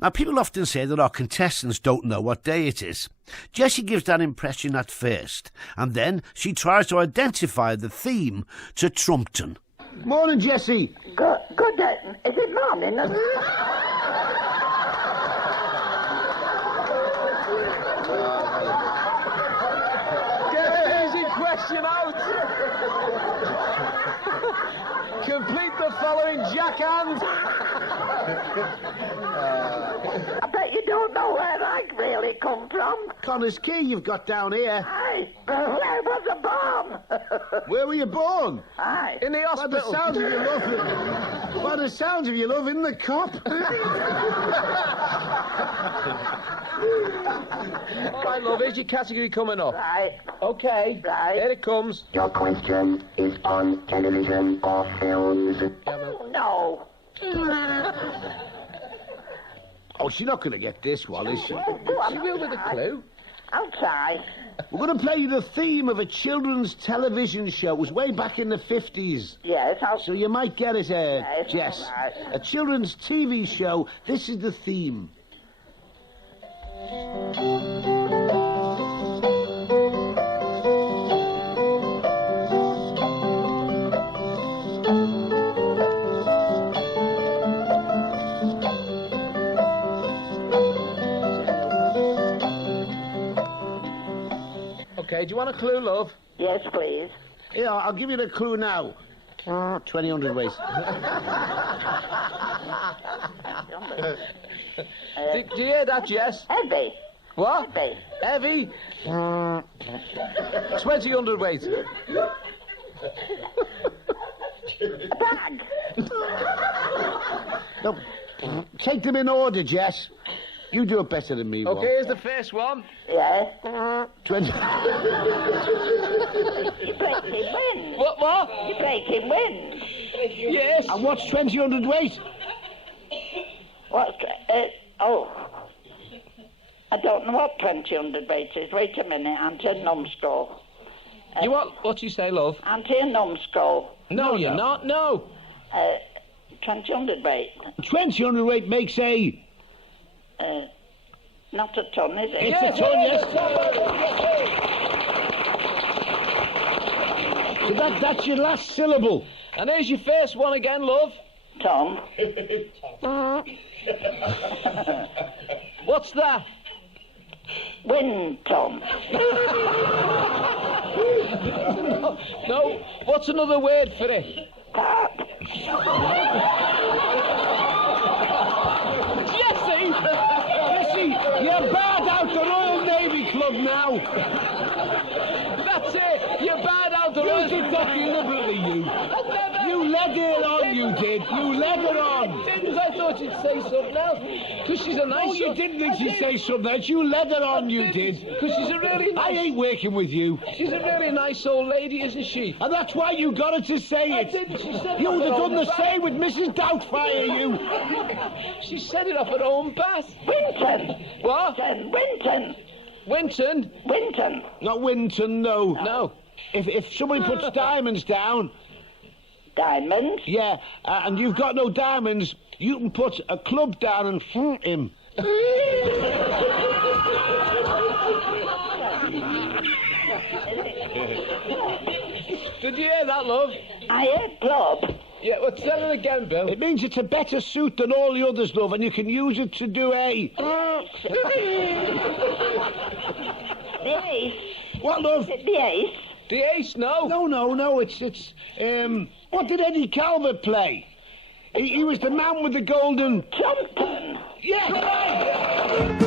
Now, people often say that our contestants don't know what day it is. Jessie gives that impression at first, and then she tries to identify the theme to Trumpton. Morning, Jessie. Good day. Is it morning? Get an easy question out. Complete the following jackhand. I bet you don't know where I really come from. Connor's Key you've got down here. Aye, where was I born? Where were you born? Aye. In the By the hospital. sounds of your love. By the sounds of your love in the cop. All right, love, here's your category coming up. Right. Okay. Right. Here it comes. Your question is on television or films. Oh, no. Oh, she's not going to get this one, is she? Well, go on. She will with a clue. I'll try. We're going to play you the theme of a children's television show. It was way back in the 50s. Yes, I'll... So you might get it, Yes, Jess. all right. A children's TV show. This is the theme. Okay, do you want a clue, love? Yes, please. Yeah, I'll give you the clue now. 20 ways. Do you hear that, Jess? Heavy. What? Heavy. Heavy? 20 weight. A bag. No, take them in order, Jess. You do it better than me, Okay, Ron. here's the first one. Yes. 20. You're breaking wind. What? You're breaking wind. Yes. And what's 20 weight? What's... oh. I don't know what 20 weight is. Wait a minute. Auntie a numbskull. You what you say, love? Auntie a numbskull. No, you're not. No. 20 weight. 20 weight makes a... Not a ton, is it? It's a ton, yes. So that's your last syllable. And here's your first one again, love. Ton. What's that? Wind ton. No. What's another word for it? Tap. Jessie! Jessie, you're bad out the Royal Navy Club now. That's it. You're bad out the You did that deliberately, you. You led her on, you did. You led her on. Didn't I thought you'd say something else? Because she's a nice... No, you didn't think she'd say something else. You led her on, you did. Because she's a really I nice... ain't working with you. She's a really nice old lady, isn't she? And that's why you got her to say I it. didn't. She said You it would have off done her the own same with Mrs. Doubtfire, you. bat. She said it off her own bat. Winton. What? Winton. Winton? Winton. Not Winton, no. No. If somebody puts diamonds down, Diamonds. yeah, and you've got no diamonds, you can put a club down and him. Did you hear that, love? I heard club. Yeah, well, tell it again, Bill. It means it's a better suit than all the others, love, and you can use it to do a... The ace. What, love? The ace. The ace, no. No, it's, what did Eddie Calvert play? He was the man with the golden... Trumpton. Yeah, right!